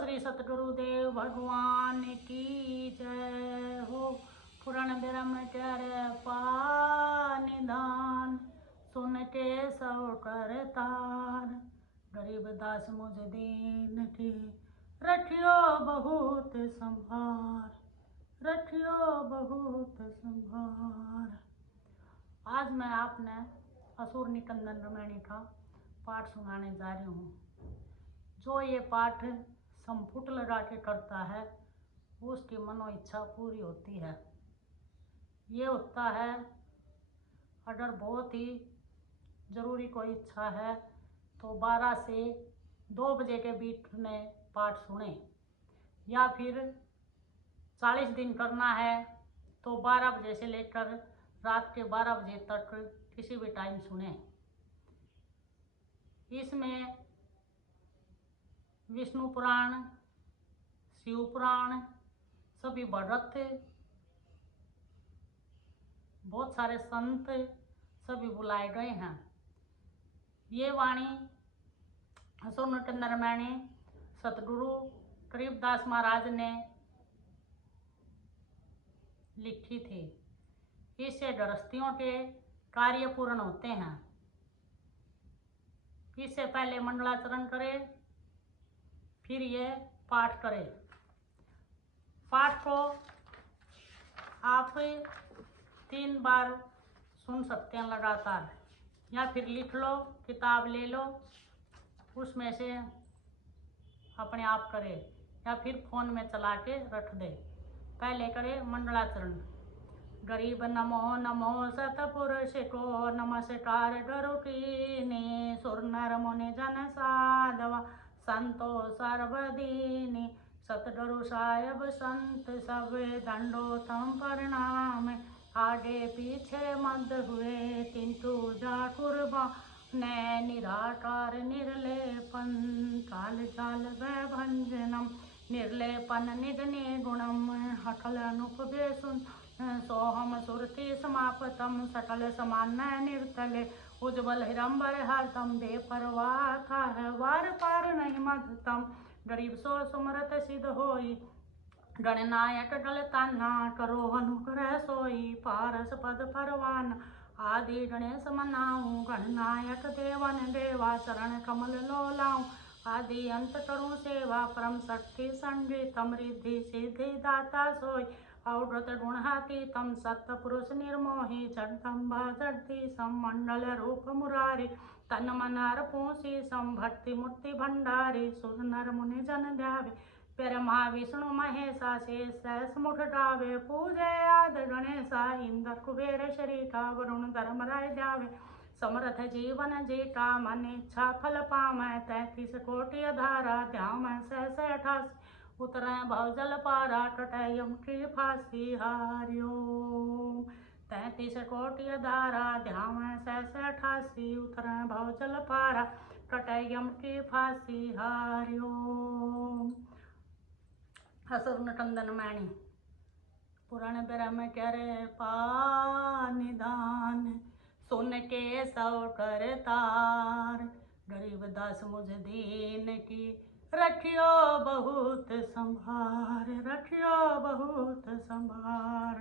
श्री सतगुरुदेव भगवान की जय हो। पुराण ब्रह्मचर्य निदान सुन के सब करतार। गरीबदास मुझ दीन की रखियो बहुत संभार, रखियो बहुत संभार। आज मैं आपने असुर निकंदन रामायण का पाठ सुनाने जा रही हूँ। जो ये पाठ संपुट लगा के करता है उसकी मनो इच्छा पूरी होती है। ये होता है अगर बहुत ही ज़रूरी कोई इच्छा है तो 12 से 2 बजे के बीच में पाठ सुने, या फिर 40 दिन करना है तो 12 बजे से लेकर रात के 12 बजे तक किसी भी टाइम सुने। इसमें विष्णु पुराण, शिव पुराण, सभी भगत, बहुत सारे संत सभी बुलाए गए हैं। ये वाणी असुर निकंदन रामायण सतगुरु गरीबदास महाराज ने लिखी थी। इससे गृहस्थियों के कार्य पूर्ण होते हैं। इससे पहले मंगलाचरण करें, फिर ये पाठ करें। पाठ को आप 3 बार सुन सकते हैं लगातार, या फिर लिख लो, किताब ले लो, उसमें से अपने आप करें, या फिर फोन में चला के रख दे। पहले करें मंगलाचरण। गरीब नमो नमो सतपुरुष को नमस्कार करो कीनी। सुर नर मुनि जन साधवा संतो सर्वदीनी। सतगुरु साहेब संत सब दंडोतम प्रणाम। आगे पीछे मद हुए किंतु जा कुर्बान। निराकार निर्लेपन काल चाल भंजनम। निर्लेपन निज निर्गुणम हठल अनुपदेशुन। सोहम सुरति समापतम सकल समान निर्तले। उज्ज्वल हिरंबर हरतम बेपरवाह था है वार पार नहीं मधतम। गरीब सो सुमरत सिद्ध होई गणनायक गलताना। करो अनुग्रह सोई पारस पद परवान। आदि गणेश मनाऊं गणनायक देवन देवा। शरण कमल लोलाऊं आदि अंत करूं सेवा। परम शक्ति संगीतम रिद्धि सिद्धि दाता सोई। अवगत गुणातीतम सत्पुरुष निर्मोही। जगदम्बा जगदीशम मंडल रूप मुरारी। तन मन अर्पूसी भक्ति मूर्ति भंडारी। सुर नर मुनि जन ध्यावे ब्रह्मा विष्णु महेशा। शेष मुठ गावे पूजे आद गणेशा। इंद्र कुबेर शरीका वरुण धर्मराय ध्यावे। समर्थ जीवन जीता मन इच्छा फल पावै। 33 कोटि धारा ध्याम 688। उतरै भवजल पारा कटै यम की फांसी हरिओम। 33 कोटि धारा ध्याम 688। उतरै भवजल पारा कटै यम की फांसी हरिओम। असुर निकंदन रामायण पुराण ब्रह्मचर्य निदान सुन के सब करतार। गरीबदास मुझ दीन की रखियो बहुत संभार, रखियो बहुत संभार।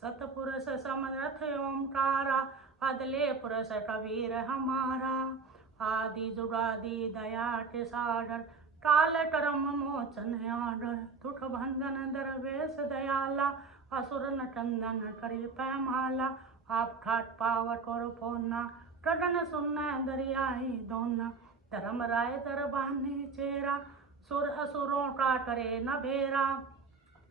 सतपुरुष समरथ ओंकारा अदले पुरुष कबीर हमारा। आदि जुगादि दया के सागर काल करम मोचन आडर। दुख भंजन दरवेश दयाला असुर निकंदन करे पैमाला। आप खाट पावट और पोना गगन सुनना दरियाई दोना। धर्म राय दरबानी चेरा सुर असुरों का करे न भेरा।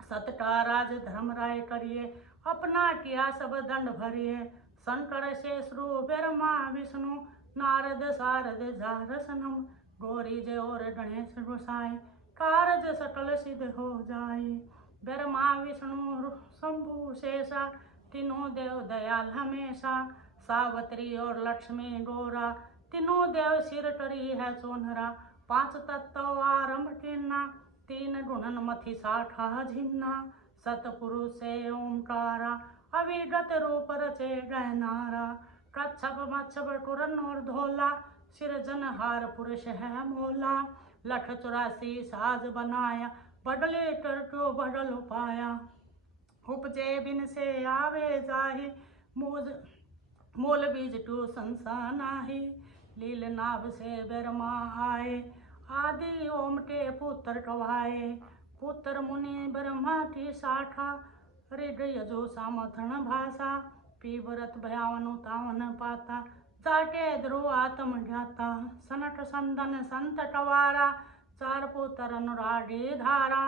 सत का राज धर्म राय करिए अपना किया सब दंड भरिए। शंकर से श्रु ब्रह्मा विष्णु नारद सारद जारसनम। गौरी जय और गणेश गोसाई कारज सकल सिद्ध हो जाए। ब्रह्मा विष्णु शंभु शेषा तीनों देव दयाल हमेशा। सावित्री और लक्ष्मी गौरा तीनों देव सिर करी है सोनरा। 5 तत्व आरंभ किन्ना 3 गुणन मथि शाखा झिन्ना। सतपुरुष से ओंकारा अविगत रूप रचे गहनारा। कच्छप मच्छप कुरन और धोला सिरजनहार पुरुष है मोला। लठ 84 साज बनाया, बदले टरटो बदल पाया। उपजे बिन से आवे जाहि, मोल बीज टू संसान आहे। लील नाभ से ब्रह्मा आए, आदि ओमटे पुत्र कवाए। पुत्र मुनि ब्रह्मा की साठा, हृदय जो सामथन भाषा। पीवरत भयावन तावन पाता, जाटे ध्रुव आत्म जाता। सनट संदन संत टवारा, चार पुत्र अनुरागी धारा।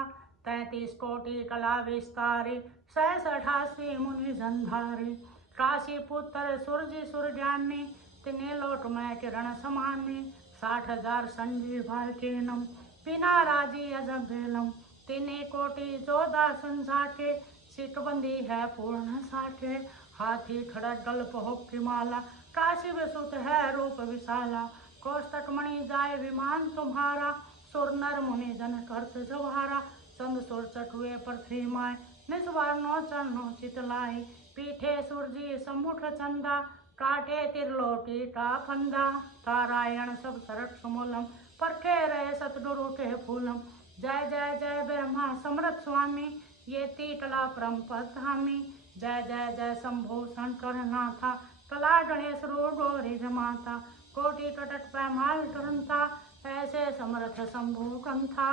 33 कोटि कला विस्तारे, 688 मुनि जंधारे। काशी पुत्र सूर्य सूर्यान्ने, तिने लोट में किरण समाने। 60,000 संजीव केनम, बिना राजी अजबेलम। तिने कोटि 14 संसाके, सिकबंदी है पूर्ण साके। हाथी खड़ग गल्प होक्की माला, काशी विसुत है रूप विशाला। कौस्तक मणि जाय विमान तुम्हारा, सुर नर मुनि जन करत जवारा। चंद सुर चटुए पृथ्वी माय, निस्वार चरणों चितलाई। पीठे सूरजी समुठ चंदा, काटे तिरलोकी का फंदा। तारायण सब सरट सुमूलम, परखे रहे सतगुरु के फूलम। जय जय जय ब्रह्मा समर्थ स्वामी, ये तीटला परम पद धामी। जय जय जय शंभु शंकर नाथा, कला गणेश रो गौरी जमाता। कोटि कटक पैमाल करंता, ऐसे समर्थ शंभु कंथा।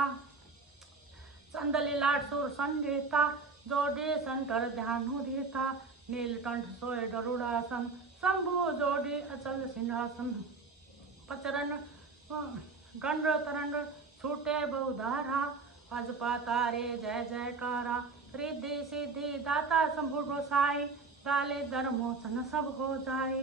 चंदलीलाट सुर संगीता, जोड़ी शंकर ध्यानु देता। नीलकंठ सोए गरुड़ासन, शंभु जोड़ी अचल सिंहासन। पचरन गंड तरंग, छूटे बहुधारा। अजपा तारे जय जयकारा, रिद्धि सिद्धि दाता शंभु गोसाई। गाले दर मोचन सब हो जाए,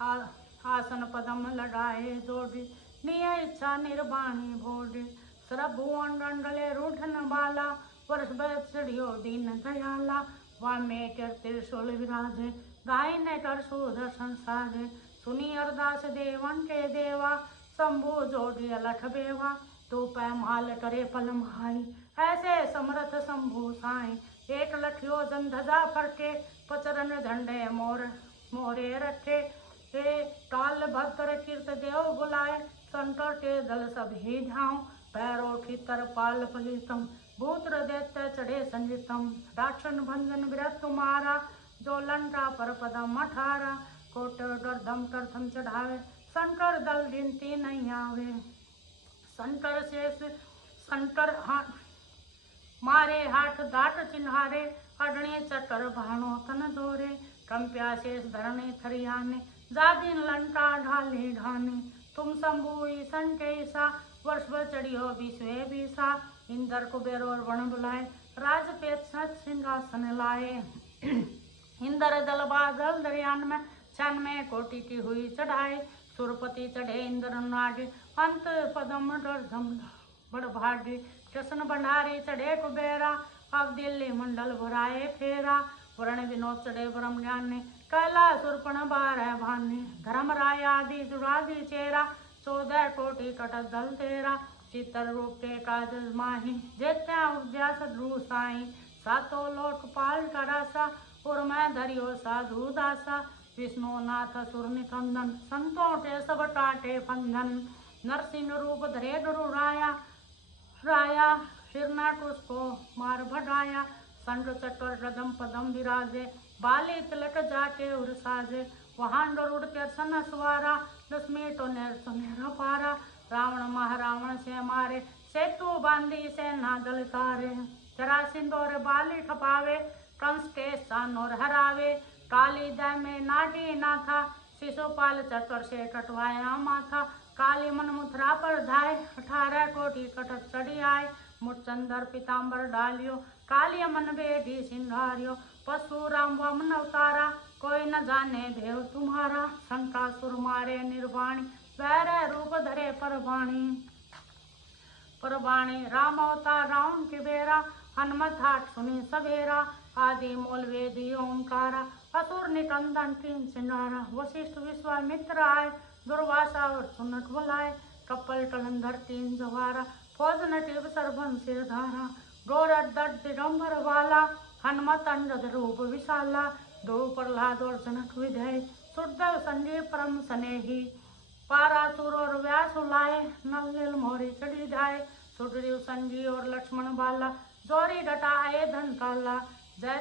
आसन पदम लगाए जोड़ी। निय इच्छा निर्वाणी भोड़ी, सरभुवन गंडले रूठन बाला। वर्ष बत्सरियो दीन दयाला, वामे कर त्रिशूल विराजे। दाहिने कर सुदर्शन साजे, सुनी अरदास देवन के देवा। शंभु जोड़ी अलख बेवा, तो पैमाल करे पलम हाई। ऐसे समर्थ शंभु साई, एक लठियो जन ध्वजा फरके। पचरन झंडे मोरे रखे, हे काल भद्र कीर्त देव बुलाए। शंकर के दल सब ही झाऊं, पैरों की तर पाल पलितम। भूत्र दैत्य चढ़े संजितम, राक्षन भंजन विरत तुम्हारा। जो लंका पर पदम अठारा, कोट गर्दम करथम चढ़ावे। शंकर दल गिनती नहीं आवे। शंकर शेष शंकर मारे हाथ दाट चिन्हारे। अडणे चक्कर भाणो तन जोरे, कंप्या शेष धरणे थरियाने। जादिन लंका ढाले ढाने, तुम शंभु ईसन कैसा। वर्ष चढ़ियो विश्वे बीसा, इंद्र कुबेर और वन बुलाए। राजपेत सत सिंहासन लाए, इंद्र जल बादल दरियान में। क्षण में कोटि की हुई चढ़ाई, सुरपति चढ़े इंद्र नागे। अंत पदम गर्धम बड़ भागे, कृष्ण भंडारी चढ़े कुबेरा। अब दिल्ली मंडल भुराए फेरा, वर्ण विनोद चढ़े ब्रह्म ज्ञान ने। कैलाश सुरपण बारह भाने, धर्मराय आदि जुरादि चेरा। 14 कोटि कटक दल तेरा, चित्तर रूप के काज माही। जेत्या उपजा सद्रु साई, सातों लोक पाल करासा। पुर में धरियो साधु दासा, विष्णु नाथ सुर निकंदन। संतों के सब काटे फंदन, नरसिंह रूप धरे गुरु राया। हिरणाकुश को मार भगाया, संग चक्र रदम पदम विराजे। बाली तिलक जाके उर साजे, वहां गरुड़ के सन सवारा। 10 मिनटों ने सुनेरा पारा, रावण महारावण से मारे। सेतु बांधी से नागल तारे, चरा सिंदूर बाली खपावे। कंस के सन और हरावे, काली दय में नागी नाथा। शिशुपाल चक्र से कटवाया माथा, काली मन मुद्रा पर धाय। 18 कोटि कटक चढ़ी आए, मुचंदर पीताम्बर डालियो। काली मन बेगी सिंगारियो, परशुराम वामन अवतारा। कोई न जाने भेव तुम्हारा, शंकासुर मारे निर्वाणी। वैर रूप धरे परवाणी, राम अवतार रावण की बेरा। हनुमत हाट सुनी सवेरा, आदि मूल वेदी ओंकारा। असुर निकंदन तीन सिंगारा, वशिष्ठ विश्वामित्र आए। दुर्वासा और सुनक बुलाए, कपल कलंधर 3 जवारा। फौज नटीब सरभन सिरधारा, गोरख दट दिगंबर वाला। हनुमत अंगद रूप विशाला, दो प्रहलाद और जनक विधेय। सुरदेव संजीव परम स्नेही, पारासुर और व्यास लाए, नल मोरी चढ़ी जाए। सुग्रीव संजी और लक्ष्मण बाला, जोरी डटाए धन काला। जय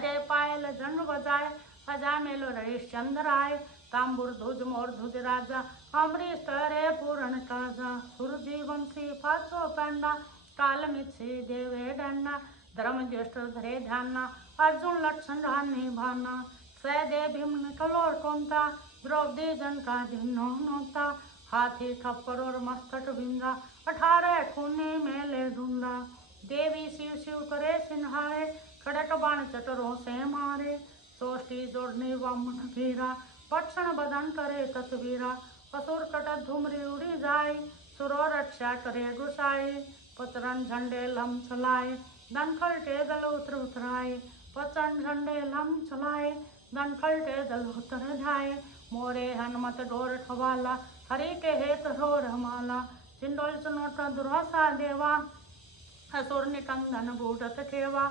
देव पायल झंड बजाए, अजामिल रईस चंद्र आए। तांबुर ध्वज मोर ध्वज राजा, अमरीश करे पूर्ण काजा। सुरजी वंशी पाचो पैंडा, काल मिछी देवे डंडा। धर्म ज्येष्ठ धरे ध्याना, अर्जुन लक्षण रानी भाना। सहदेव भीम निकलो टोंता, द्रौपदी जन का दिनो नोता। हाथी खप्पर और मस्तक बिंदा, 18 खूनी मेले ढूंढा। देवी शिव शिव करे सिन्हारे, खड़क बाण चतुरों से मारे। सोष्टि जोड़ने वामन वीरा, पक्षण बदन करे तत्वीरा। असुर कटत धूमरी उड़ी जाए, सुरो रक्षा करे गुसाए। पचरन झंडे लम चलाए, दनखल के दल उतर उतराए। पचरन झंडे लम चलाए, दनखल के दल उतर जाए। मोरे हनुमत डोर ठवाला, हरि के हेत ढोर माला। चिंडोल चुनोट दुर्वासा देवा, असुर निकंदन बूढ़त खेवा।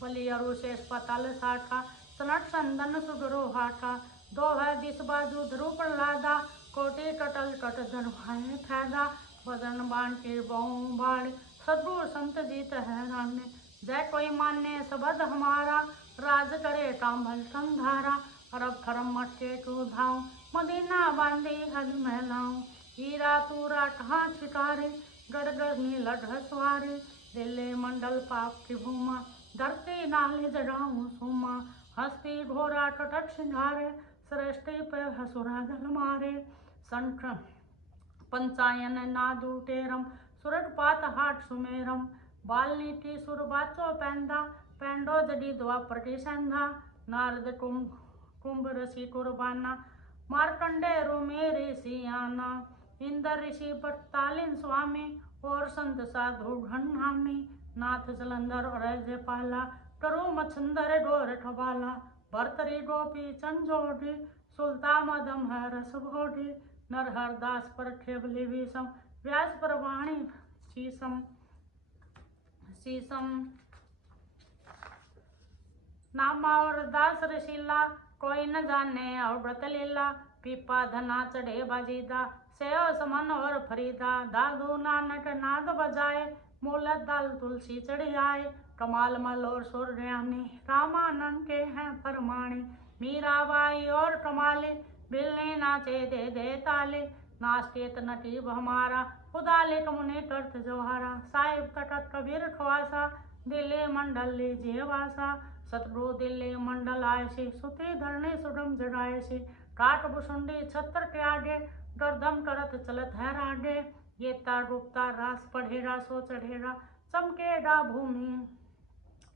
बलि अरु शेष पतल साका, सनट संदन सुगरो हाका। दो है दिस बाजू ध्रुव प्रहलादा, कोटि कटल कट धरवाए फैदा। बदन बाण के बहु बाण, सद्गुरु संत जीत है राने। जय कोई मान्य सबद हमारा, राज करे काम्भल कंधारा। अरब खरम मटके को धाऊं, मदीना बांधी हज महलाऊं। हीरा तूरा कहाँ छिकारे, गड़गड़ नीलठ सवारे। दिल्ली मंडल पाप की भूमा, धरती नाली जगाऊं सूमा। हस्ती घोरा कटक सिंघारे, सृष्टि पे हसुरा जल मारे। संख पंचायन नादु टेरम, सुरट पात हाट सुमेरम। बाल्मीकि सुर बाचो पैंदा, पैंडो जडी द्वापर की संधा। नारद कुंभ ऋषि कुर्बाना, मार्कंडे रुमे ऋषि आना। इंद्र ऋषि बत्तालीन स्वामी, और संत साधु घन्नामी। नाथ जलंधर और जयपाला, करु मछंदर डोर ठवाला। भरतरी गोपी चंजोड़ी, सुल्ता मदम है रस भोड़ी। नरहर दास पर खेबली विषम, व्यास पर वाणी शीसम। नामा और दास रशीला, कोई न जाने और व्रत लीला। पीपा धना चढ़े बाजीदा, सेव समन और फरीदा। दादू नानक नाद बजाए, मूलत दाल तुलसी चढ़ आए। कमाल मल और सूर्यानी, रामानंद के हैं परमाणी। मीराबाई और कमाली, बिलने नाचे दे दे ताली। नाचतेत नटीब हमारा, उदालिक मुनि करत जवारा। साहिब तटत कबीर खवासा, दिल्ली मंडल लीजिए वासा। सतगुरु दिल्ली मंडल आए से, सुती धरणी सुगम जगाए से। काट भुसुंडी छत्र के आगे, गर्दम करत चलत है रागे। ये गुप्ता रास पढ़ेगा सो चढ़ेगा, चमकेगा भूमि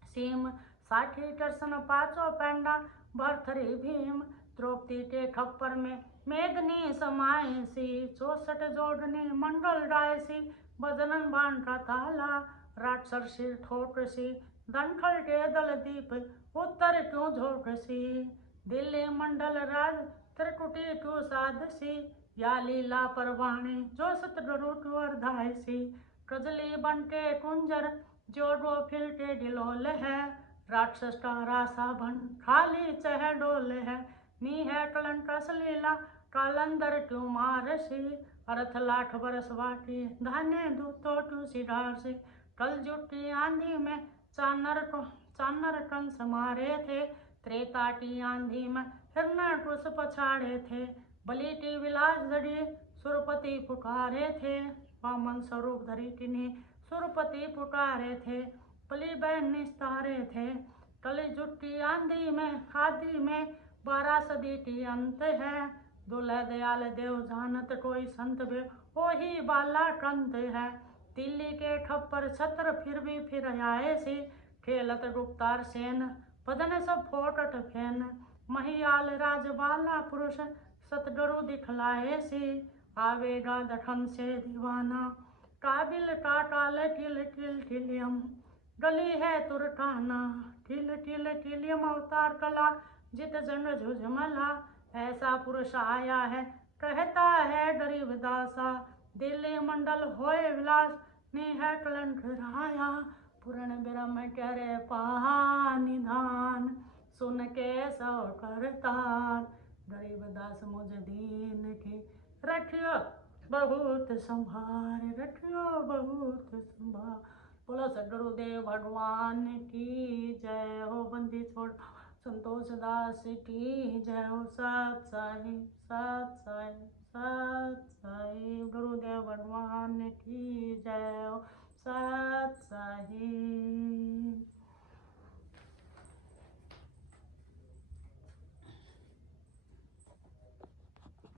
सीम। 60 दर्शन पाचो पैंडा, भरथरी भीम। द्रौपदी के खप्पर में मेघनी समाये सी। 64 जोड़नी मंडल डाय सी, बजनन बाण का ताला। राक्षस सिर ठोक सी, दनखल के दल दीप, उत्तर क्यों झोंक सी। दिल्ली मंडल राज, त्रिकुटी क्यों साध सी। या लीला परवाणी, जो सतगुरु क्यों अर्धाय सी। कजली बनके कुंजर, जो डो फिर के डिलोल है। राक्षस का रासा बन, खाली चहडोल है। नी है कलंकस लीला, कालंदर क्यों मारसी। अर्थ लाख बरस बाटी, धाने दूतो क्यों सिधारसी। कल जुटी आंधी में, चानर कंस मारे थे। त्रेता की आंधी में, हिरण्य कुश पछाड़े थे। बलि की विलास जड़ी, सुरपति पुकारे थे। वामन स्वरूप धरी किन्हीं, सुरपति पुकारे थे। बलि बहन निस्तारे थे। कली जुटी आंधी में, आदि में, 12 सदी की अंत है। दुल्ह दयाल देव जानत कोई संत बे, ओही बाला कंत है। दिल्ली के खप्पर छत्र फिर भी फिर आए सी। खेलत गुप्तार सेन, बदन सब फोटट फैन। महियाल राजबाला पुरुष, सतगुरु दिखलाए सी। आवेगा दखन से दीवाना, काबिल का काल किल किल किलियम। गली है तुरकाना, किल किल किलियम अवतार कला। जित जन झुझमला, ऐसा पुरुष आया है, कहता है गरीब दासा। दिल्ली मंडल होए विलास, नी है कलंक राया। पूर्ण ब्रह्म करे पानिधान, सुन के सौ करतार। गरीब दास मुझ दीन की रखियो बहुत संभार, रखियो बहुत संभार। बोलो सदगुरुदेव भगवान की जय हो। बंदी छोड़ संतोष दास की जय हो। सत साहिब, सत साहिब, सत